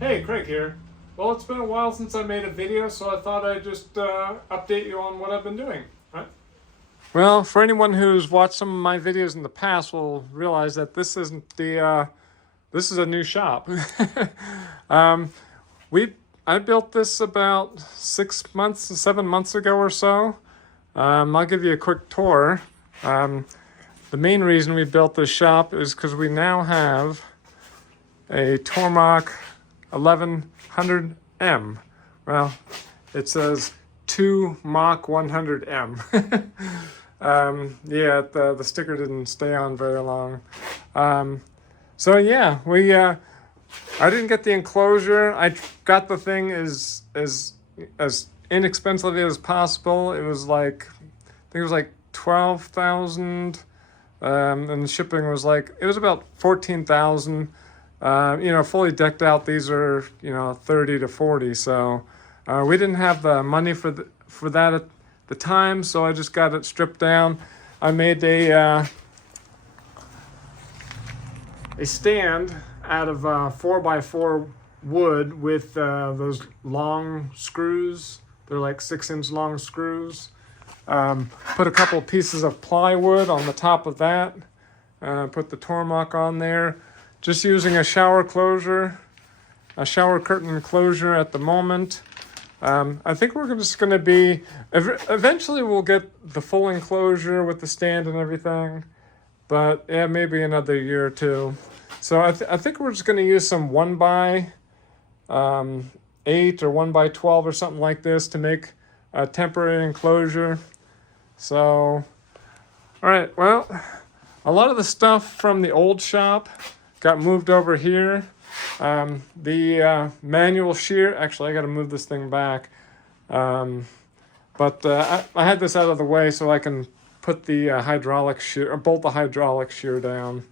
Hey, Craig here. Well, it's been a while since I made a video, so I thought I'd just update you on what I've been doing. Right? Well, for anyone who's watched some of my videos in the past will realize that this isn't this is a new shop. um, we I built this about 6 months, 7 months ago or so. I'll give you a quick tour. The main reason we built this shop is because we now have a Tormach 1100M. Well, it says 2 Mach 100M. Yeah, the sticker didn't stay on very long. So yeah, I didn't get the enclosure. I got the thing as inexpensively as possible. It was like, I think it was like 12,000, and the shipping was like, it was about 14,000. Fully decked out, these are, 30 to 40. So we didn't have the money for that at the time, so I just got it stripped down. I made a stand out of 4x4 wood with those long screws. They're like 6-inch long screws. Put a couple pieces of plywood on the top of that. Put the Tormach on there. Just using a shower closure, a shower curtain enclosure at the moment. I think we're just going to be, eventually we'll get the full enclosure with the stand and everything, but yeah, maybe another year or two. So I think we're just going to use some 1x8 or 1x12 or something like this to make a temporary enclosure. So, all right, well, a lot of the stuff from the old shop got moved over here. The manual shear, actually I got to move this thing back. But I had this out of the way so I can put the hydraulic shear, or bolt the hydraulic shear down.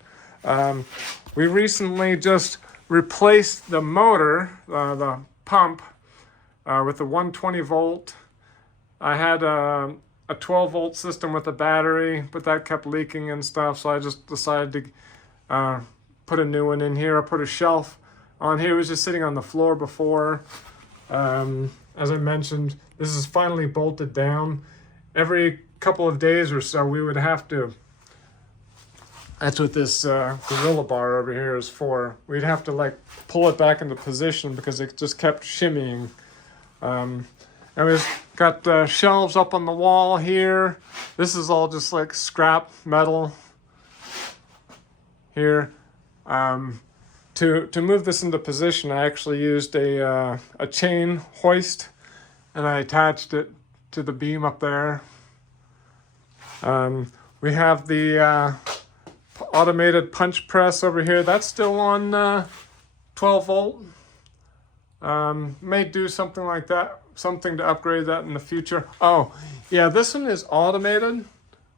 We recently just replaced the motor, the pump, with a 120 volt. I had a 12 volt system with a battery, but that kept leaking and stuff, so I just decided to put a new one in here. I put a shelf on here. It was just sitting on the floor before. As I mentioned, this is finally bolted down. Every couple of days or so, we would have to, that's what this gorilla bar over here is for. We'd have to like pull it back into position because it just kept shimmying. And we've got shelves up on the wall here. This is all just like scrap metal here. To move this into position, I actually used a chain hoist, and I attached it to the beam up there. We have the automated punch press over here. That's still on 12 volt. May do something like that, something to upgrade that in the future. Oh, yeah, this one is automated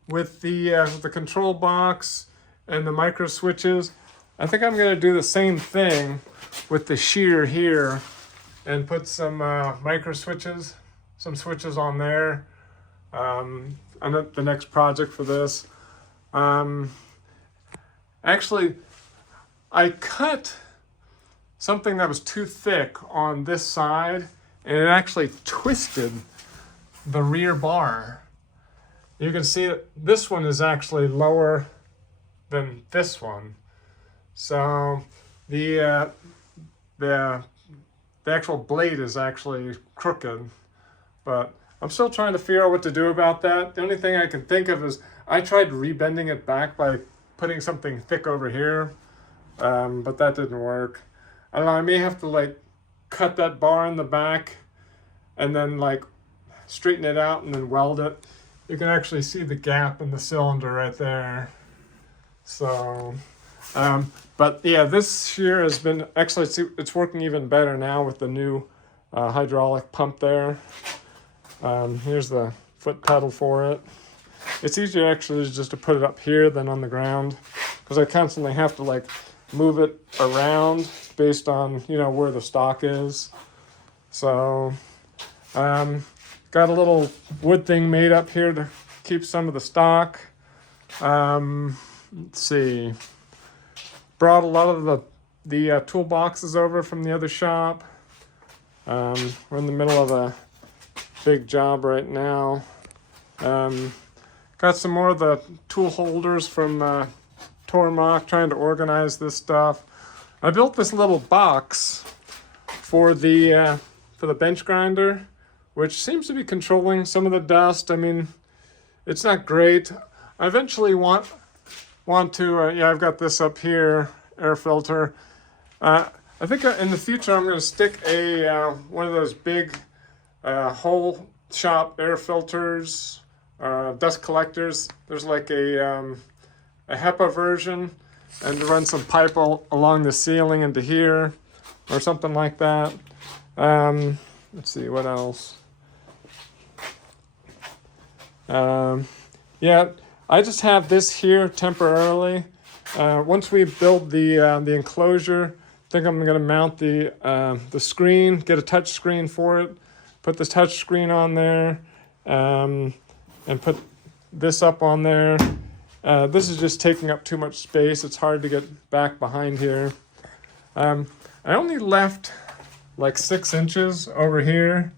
with the control box and the micro switches. I think I'm going to do the same thing with the shear here and put some micro switches, some switches on there. On the next project for this. Actually, I cut something that was too thick on this side, and it actually twisted the rear bar. You can see that this one is actually lower than this one. So the actual blade is actually crooked, but I'm still trying to figure out what to do about that. The only thing I can think of is I tried rebending it back by putting something thick over here, but that didn't work. I don't know, I may have to like cut that bar in the back and then like straighten it out and then weld it. You can actually see the gap in the cylinder right there. So, but yeah, this shear has been, actually it's working even better now with the new hydraulic pump there. Here's the foot pedal for it. It's easier actually just to put it up here than on the ground, because I constantly have to like move it around based on, where the stock is. So, got a little wood thing made up here to keep some of the stock. Let's see. Brought a lot of the toolboxes over from the other shop. We're in the middle of a big job right now. Got some more of the tool holders from Tormach, trying to organize this stuff. I built this little box for the bench grinder, which seems to be controlling some of the dust. I mean, it's not great. I eventually want to, yeah, I've got this up here, air filter. I think in the future I'm going to stick a one of those big whole shop air filters, dust collectors. There's like a HEPA version, and to run some pipe along the ceiling into here, or something like that. Let's see, what else? Yeah, I just have this here temporarily. Once we build the enclosure, I think I'm going to mount the screen, get a touch screen for it, put this touch screen on there, and put this up on there. This is just taking up too much space. It's hard to get back behind here. I only left like 6 inches over here,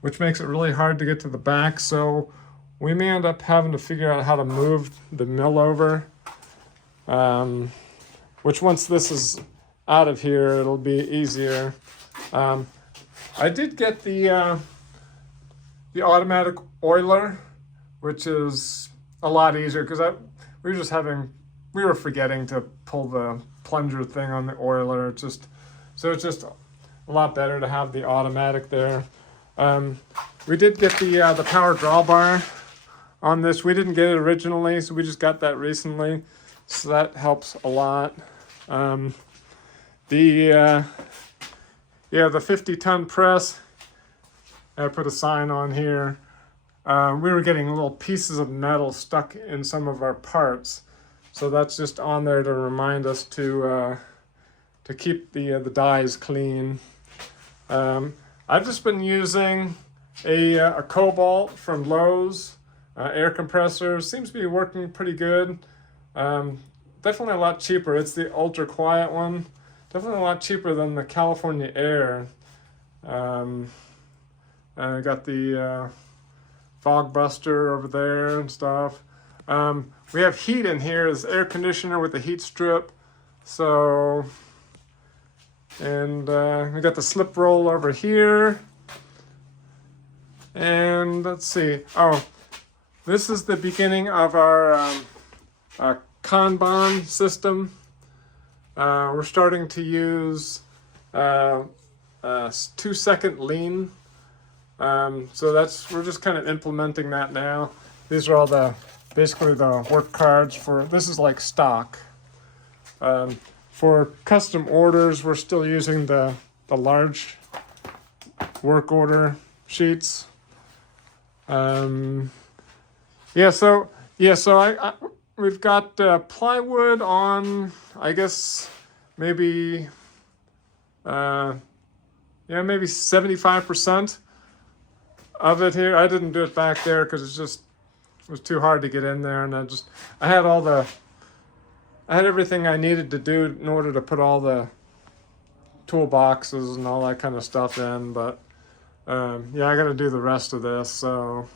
which makes it really hard to get to the back. So we may end up having to figure out how to move the mill over, which once this is out of here, it'll be easier. I did get the automatic oiler, which is a lot easier because we were forgetting to pull the plunger thing on the oiler. So it's just a lot better to have the automatic there. We did get the power drawbar on this. We didn't get it originally, so we just got that recently. So that helps a lot. The 50-ton press, I put a sign on here. We were getting little pieces of metal stuck in some of our parts, so that's just on there to remind us to keep the dies clean. I've just been using a Cobalt from Lowe's air compressor. Seems to be working pretty good. Definitely a lot cheaper. It's the ultra quiet one. Definitely a lot cheaper than the California Air. I got the fog buster over there and stuff. We have heat in here. This air conditioner with the heat strip. So, and we got the slip roll over here. And let's see. Oh, this is the beginning of our Kanban system. We're starting to use 2-second lean. So we're just kind of implementing that now. These are all basically the work cards for, this is like stock. For custom orders, we're still using the large work order sheets. So we've got plywood on, I guess, maybe 75% of it here. I didn't do it back there because it was too hard to get in there, and I had everything I needed to do in order to put all the toolboxes and all that kind of stuff in, but I got to do the rest of this. So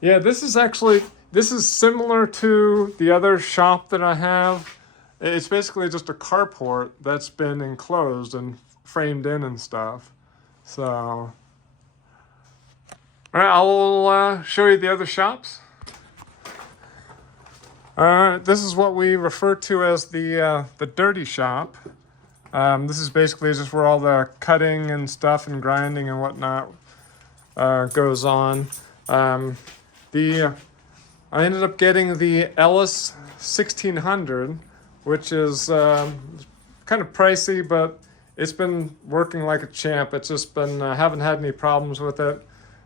this is similar to the other shop that I have. It's basically just a carport that's been enclosed and framed in and stuff. So, all right, I'll show you the other shops. This is what we refer to as the dirty shop. This is basically just where all the cutting and stuff and grinding and whatnot goes on. I ended up getting the Ellis 1600, which is kind of pricey, but it's been working like a champ. It's just been, haven't had any problems with it.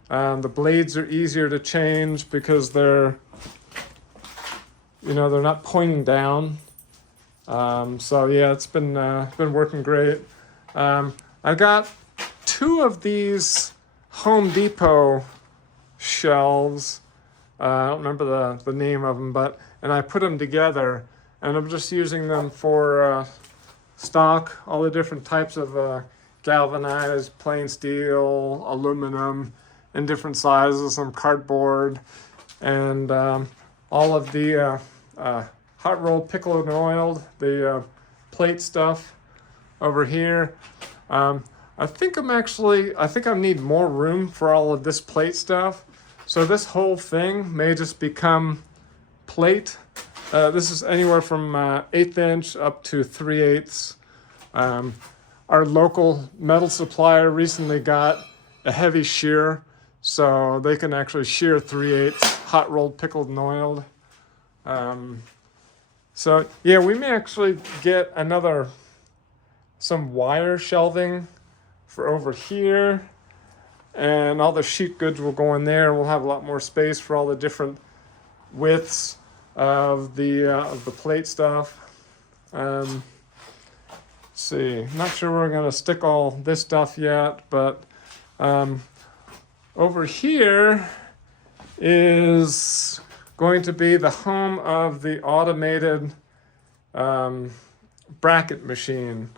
The blades are easier to change because they're not pointing down. So yeah, it's been working great. I got 2 of these Home Depot shelves. I don't remember the name of them, and I put them together, and I'm just using them for stock, all the different types of galvanized, plain steel, aluminum in different sizes, some cardboard, and all of the hot rolled, pickled and oiled, the plate stuff over here. I think I need more room for all of this plate stuff. So this whole thing may just become plate. This is anywhere from 1/8 inch up to 3/8. Our local metal supplier recently got a heavy shear, so they can actually shear 3/8 hot rolled, pickled and oiled. So yeah, we may actually get some wire shelving for over here, and all the sheet goods will go in there. We'll have a lot more space for all the different widths of the plate stuff. Let's see, not sure where we're gonna stick all this stuff yet, but over here is going to be the home of the automated bracket machine.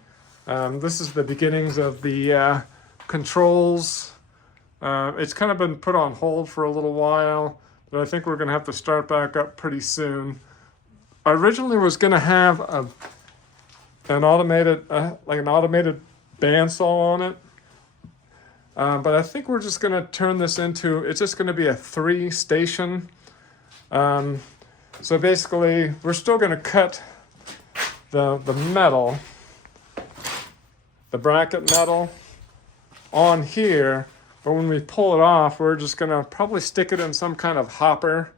This is the beginnings of the controls. It's kind of been put on hold for a little while, but I think we're going to have to start back up pretty soon. I originally was going to have an automated bandsaw on it, but I think we're just going to turn this into, it's just going to be a 3-station. So basically, we're still going to cut the metal, the bracket metal on here, but when we pull it off, we're just going to probably stick it in some kind of hopper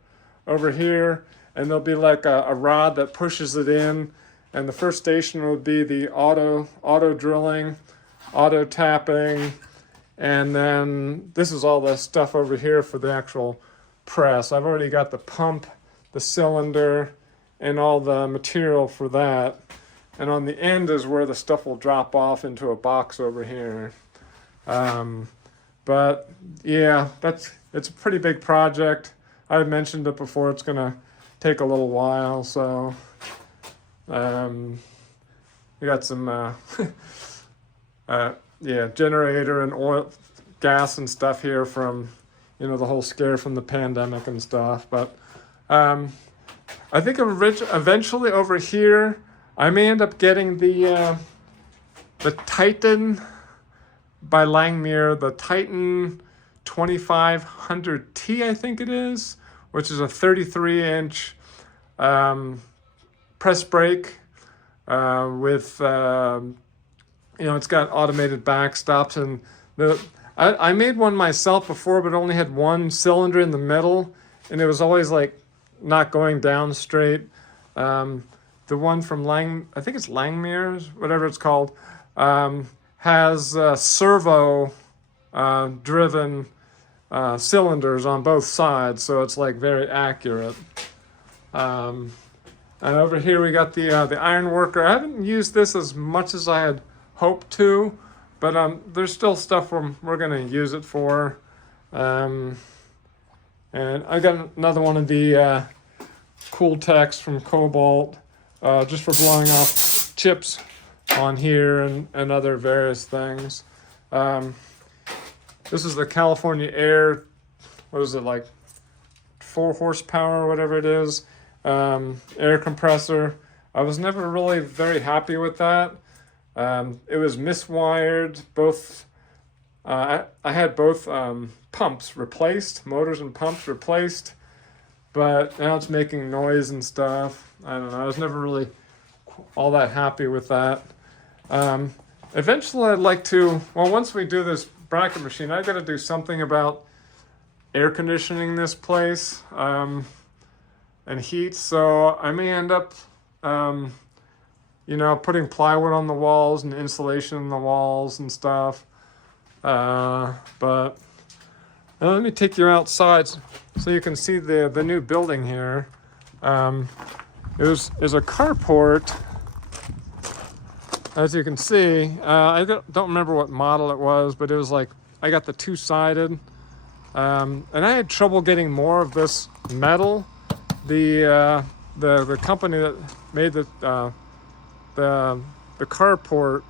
over here, and there'll be like a rod that pushes it in, and the first station would be the auto drilling, auto tapping, and then this is all the stuff over here for the actual press. I've already got the pump, the cylinder, and all the material for that. And on the end is where the stuff will drop off into a box over here. But yeah, it's a pretty big project. I mentioned it before, it's gonna take a little while, so we got some generator and oil, gas and stuff here from, you know, the whole scare from the pandemic and stuff. But I think eventually over here, I may end up getting the Titan by Langmuir, the Titan 2500T, I think it is, which is a 33-inch press brake with, it's got automated backstops. And I made one myself before, but only had one cylinder in the middle, and it was always like not going down straight. The one from I think it's Langmuir's, whatever it's called, has servo driven cylinders on both sides, so it's like very accurate. And over here we got the iron worker. I haven't used this as much as I had hoped to, but there's still stuff we're going to use it for. And I got another one of the Cool Techs from Cobalt, just for blowing off chips on here and other various things. This is the California Air, what is it, like 4 horsepower or whatever it is, air compressor. I was never really very happy with that. It was miswired. I had both pumps replaced, motors and pumps replaced, but now it's making noise and stuff. I don't know, I was never really all that happy with that. Eventually I'd like to, once we do this bracket machine, I got to do something about air conditioning this place and heat. So I may end up, putting plywood on the walls and insulation on the walls and stuff. But let me take you outside so you can see the new building here. It was a carport, as you can see. I don't remember what model it was, but it was like, I got the 2-sided. And I had trouble getting more of this metal. The company that made the the carport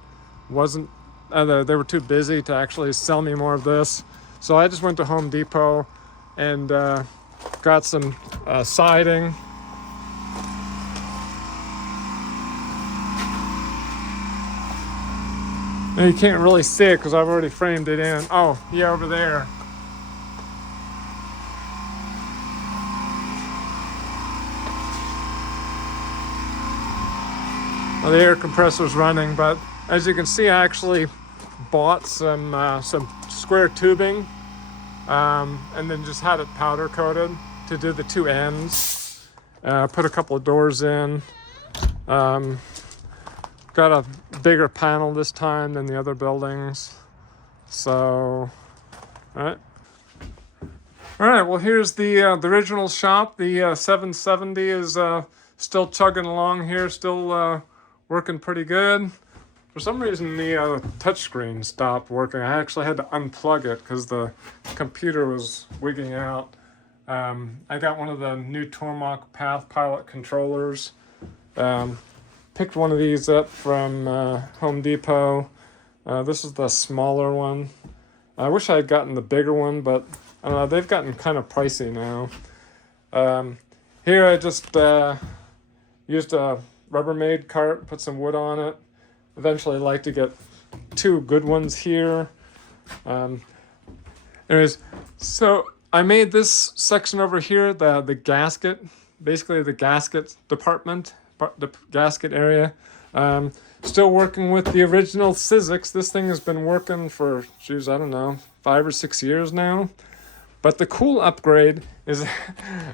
wasn't, they were too busy to actually sell me more of this. So I just went to Home Depot and got some siding. Now you can't really see it because I've already framed it in. Oh, yeah, over there. Well, the air compressor's running, but as you can see, I actually bought some square tubing and then just had it powder coated to do the two ends. Put a couple of doors in. Got a bigger panel this time than the other buildings. So, all right. Well, here's the original shop. The 770 is still chugging along here, still working pretty good. For some reason, the touchscreen stopped working. I actually had to unplug it because the computer was wigging out. I got one of the new Tormach Path Pilot controllers. Picked one of these up from Home Depot. This is the smaller one. I wish I had gotten the bigger one, but I don't know, they've gotten kind of pricey now. Here I just used a Rubbermaid cart, put some wood on it. Eventually I'd like to get two good ones here. Anyways, so I made this section over here, the gasket, basically the gasket department, the gasket area. Still working with the original Sizzix. This thing has been working for, geez, I don't know, 5 or 6 years now. But the cool upgrade is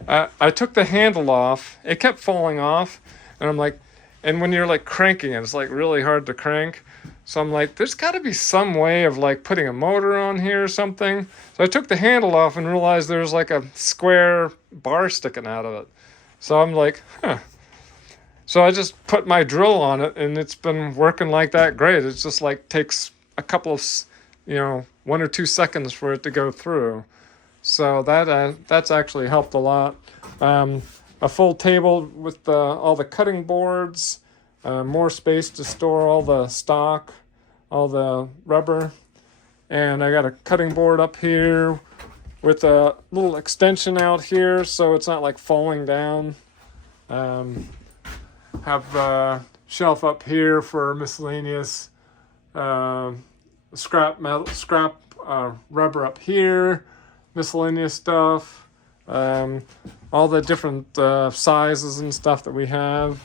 I took the handle off. It kept falling off. And I'm like, and when you're like cranking it, it's like really hard to crank. So I'm like, there's got to be some way of like putting a motor on here or something. So I took the handle off and realized there's like a square bar sticking out of it. So I'm like, huh. So I just put my drill on it and it's been working like that great. It's just like takes a couple of, 1 or 2 seconds for it to go through. So that's actually helped a lot. A full table with all the cutting boards, more space to store all the stock, all the rubber. And I got a cutting board up here with a little extension out here so it's not like falling down. Have a shelf up here for miscellaneous scrap rubber up here, miscellaneous stuff. All the different sizes and stuff that we have.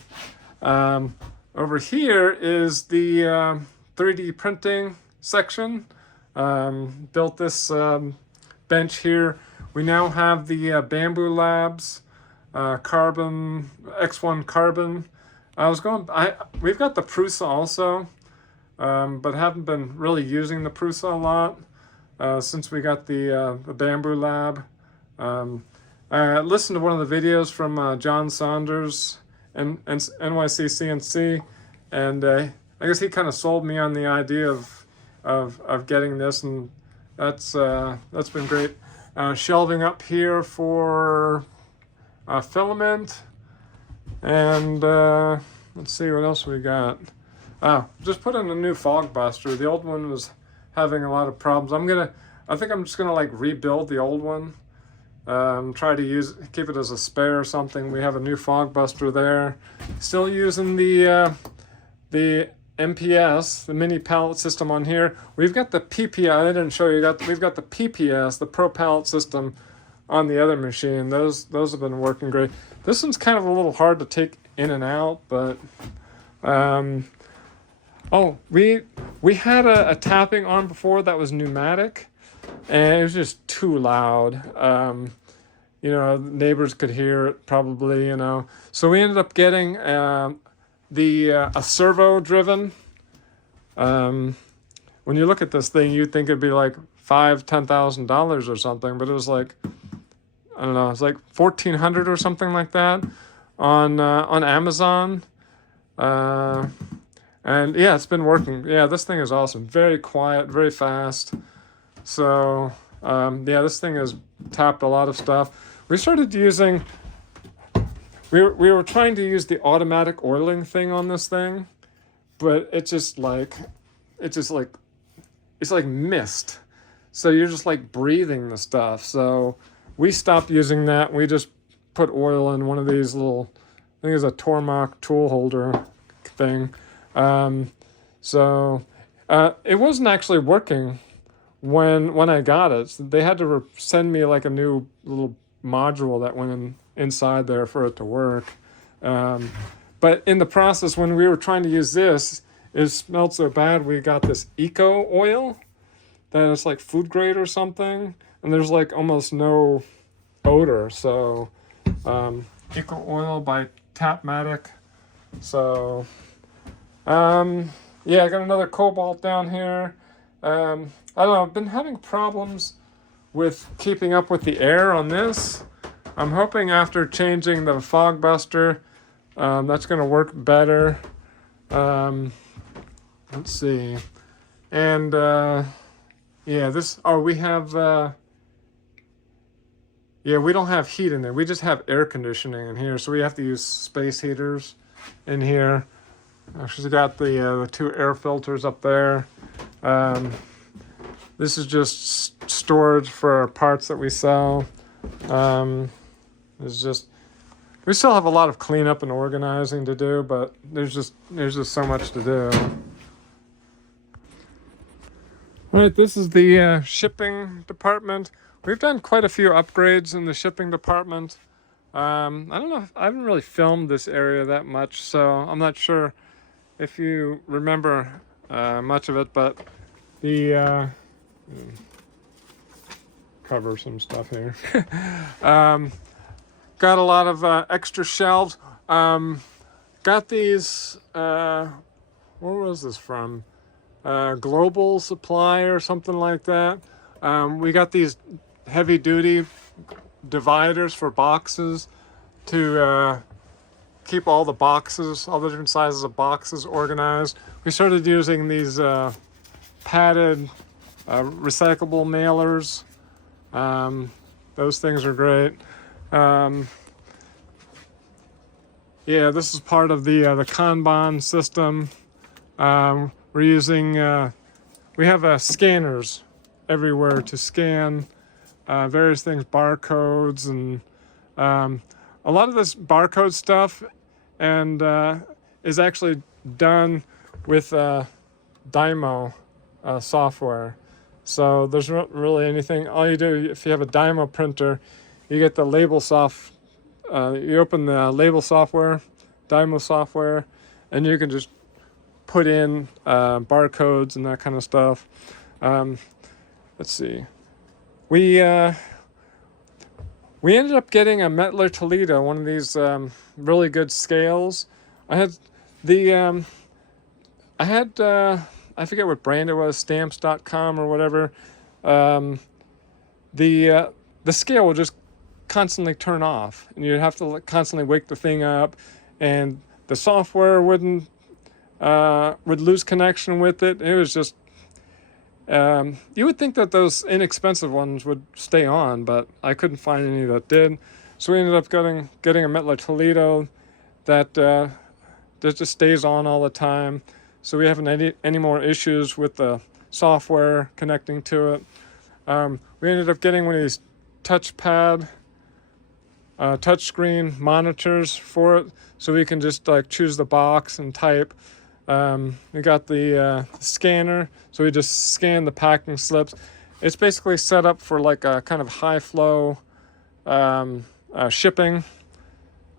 Over here is the 3D printing section. Built this bench here. We now have the Bamboo Labs carbon, X1 carbon. We've got the Prusa also, but haven't been really using the Prusa a lot since we got the Bamboo Lab. I listened to one of the videos from John Saunders and NYC CNC, and I guess he kind of sold me on the idea of getting this, and that's been great. Shelving up here for filament, and let's see what else we got. Just put in a new fog buster. The old one was having a lot of problems. I think I'm just gonna like rebuild the old one. Try to keep it as a spare or something. We have a new fog buster there. Still using the MPS, the mini pallet system on here. We've got the PPS. I didn't show you. We've got the PPS, the Pro Pallet system, on the other machine. Those have been working great. This one's kind of a little hard to take in and out, but we had a tapping on before that was pneumatic. And it was just too loud. Neighbors could hear it probably, So we ended up getting a servo driven. When you look at this thing, you'd think it'd be like $5,000-$10,000 or something, but it was like, I don't know, it's like $1,400 or something like that on Amazon. And yeah, it's been working. Yeah, this thing is awesome. Very quiet, very fast. So, this thing has tapped a lot of stuff. We started using, we were trying to use the automatic oiling thing on this thing, but it's like mist. So you're just like breathing the stuff. So we stopped using that. We just put oil in one of these little, I think it's a Tormach tool holder thing. It wasn't actually working when I got it. So they had to send me like a new little module that went inside there for it to work. But in the process, when we were trying to use this, it smelled so bad. We got this eco oil that is like food grade or something, and there's like almost no odor. So eco oil by Tapmatic. So yeah, I got another Cobalt down here. I don't know, I've been having problems with keeping up with the air on this. I'm hoping after changing the fog buster, that's going to work better. Let's see. And yeah, we have, yeah, we don't have heat in there. We just have air conditioning in here, so we have to use space heaters in here. She's got the two air filters up there. This is just storage for parts that we sell. It's just, we still have a lot of cleanup and organizing to do, but there's just so much to do. All right, this is the shipping department. We've done quite a few upgrades in the shipping department. I don't know, I haven't really filmed this area that much, so I'm not sure if you remember much of it, but the cover some stuff here. Got a lot of extra shelves. Got these, where was this from? Global Supply or something like that. We got these heavy duty dividers for boxes to keep all the boxes, all the different sizes of boxes organized. We started using these padded recyclable mailers. Those things are great. Yeah, this is part of the Kanban system. We're using, we have scanners everywhere to scan various things, barcodes, and a lot of this barcode stuff and is actually done with Dymo software. So there's not really anything. All you do, if you have a Dymo printer, you get the label you open the label software, Dymo software, and you can just put in barcodes and that kind of stuff. Let's see. We ended up getting a Mettler Toledo, one of these really good scales. I forget what brand it was, stamps.com or whatever. The scale will just constantly turn off, and you'd have to constantly wake the thing up, and the software would lose connection with it. It was just, you would think that those inexpensive ones would stay on, but I couldn't find any that did. So we ended up getting a Mettler Toledo that just stays on all the time. So we haven't any more issues with the software connecting to it. We ended up getting one of these touchscreen monitors for it, so we can just like choose the box and type. We got the scanner, so we just scan the packing slips. It's basically set up for like a kind of high flow shipping.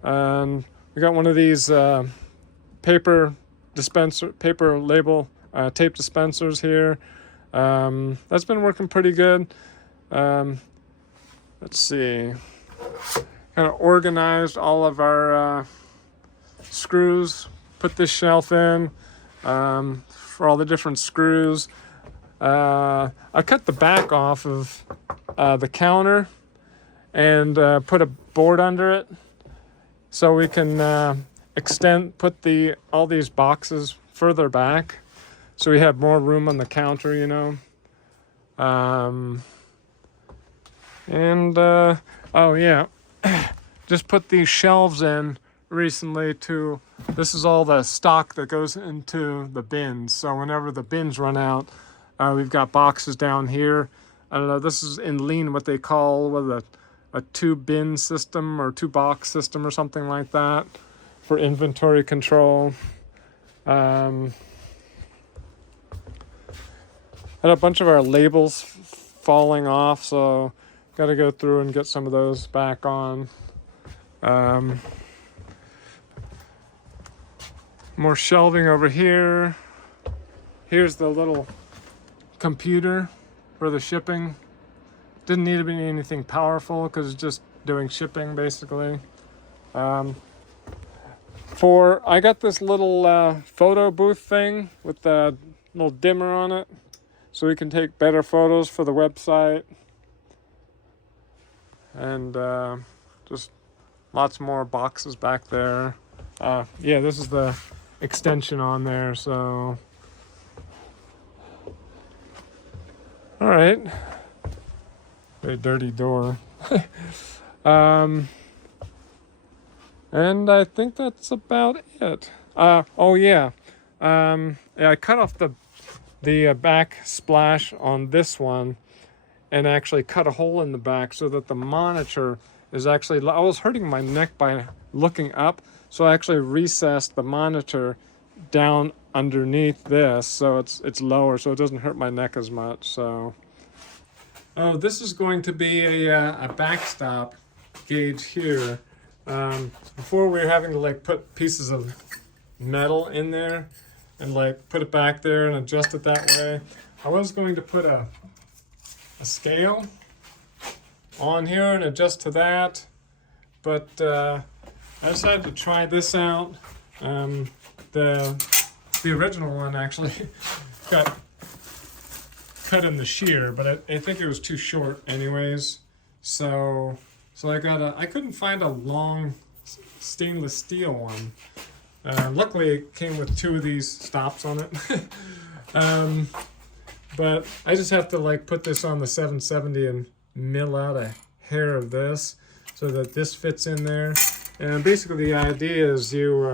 And we got one of these paper label tape dispensers here. That's been working pretty good. Let's see. Kind of organized all of our screws. Put this shelf in for all the different screws. I cut the back off of the counter and put a board under it so we can put all these boxes further back so we have more room on the counter, you know. Oh yeah, just put these shelves in recently to, this is all the stock that goes into the bins. So whenever the bins run out, we've got boxes down here. I don't know, this is in Lean what they call with a 2-bin system or 2-box system or something like that for inventory control. Had a bunch of our labels falling off, so got to go through and get some of those back on. More shelving over here. Here's the little computer for the shipping. Didn't need to be anything powerful because it's just doing shipping basically. I got this little photo booth thing with the little dimmer on it, so we can take better photos for the website. And just lots more boxes back there. Yeah, this is the extension on there, so. All right. Very dirty door. And I think that's about it. Oh yeah. Yeah, I cut off the back splash on this one and actually cut a hole in the back so that the monitor is actually, I was hurting my neck by looking up, so I actually recessed the monitor down underneath this so it's lower, so it doesn't hurt my neck as much. So oh, this is going to be a backstop gauge here. Before we were having to like put pieces of metal in there and like put it back there and adjust it that way. I was going to put a scale on here and adjust to that, but I decided to try this out. The original one actually got cut in the shear, but I think it was too short anyways. So I couldn't find a long stainless steel one. Luckily it came with 2 of these stops on it. But I just have to like put this on the 770 and mill out a hair of this so that this fits in there. And basically the idea is you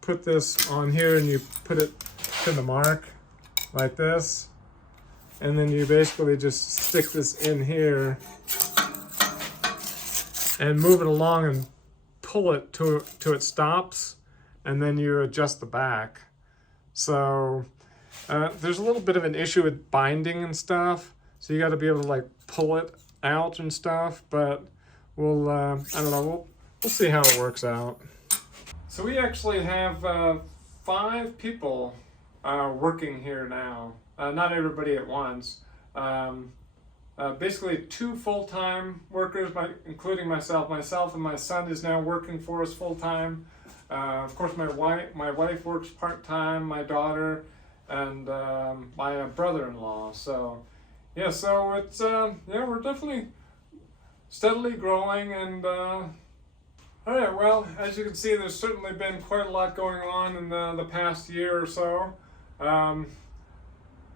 put this on here and you put it to the mark like this, and then you basically just stick this in here and move it along and pull it to it stops, and then you adjust the back. So there's a little bit of an issue with binding and stuff, so you got to be able to like pull it out and stuff, but we'll I don't know, we'll see how it works out. So we actually have 5 people working here now. Not everybody at once. Basically 2 full-time workers, including myself. Myself and my son is now working for us full-time. Of course, my wife works part-time, my daughter, and my brother-in-law. So yeah, so it's yeah, we're definitely steadily growing. And all right, well, as you can see, there's certainly been quite a lot going on in the past year or so.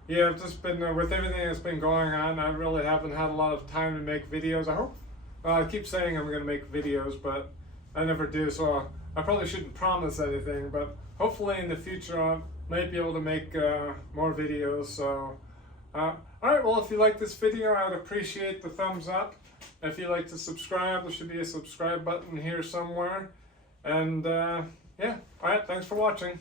Yeah, I've just been, with everything that's been going on, I really haven't had a lot of time to make videos. I hope, I keep saying I'm going to make videos, but I never do, so I probably shouldn't promise anything, but hopefully in the future I might be able to make more videos. So, alright, well, if you like this video, I would appreciate the thumbs up. If you'd like to subscribe, there should be a subscribe button here somewhere. And yeah, alright, thanks for watching.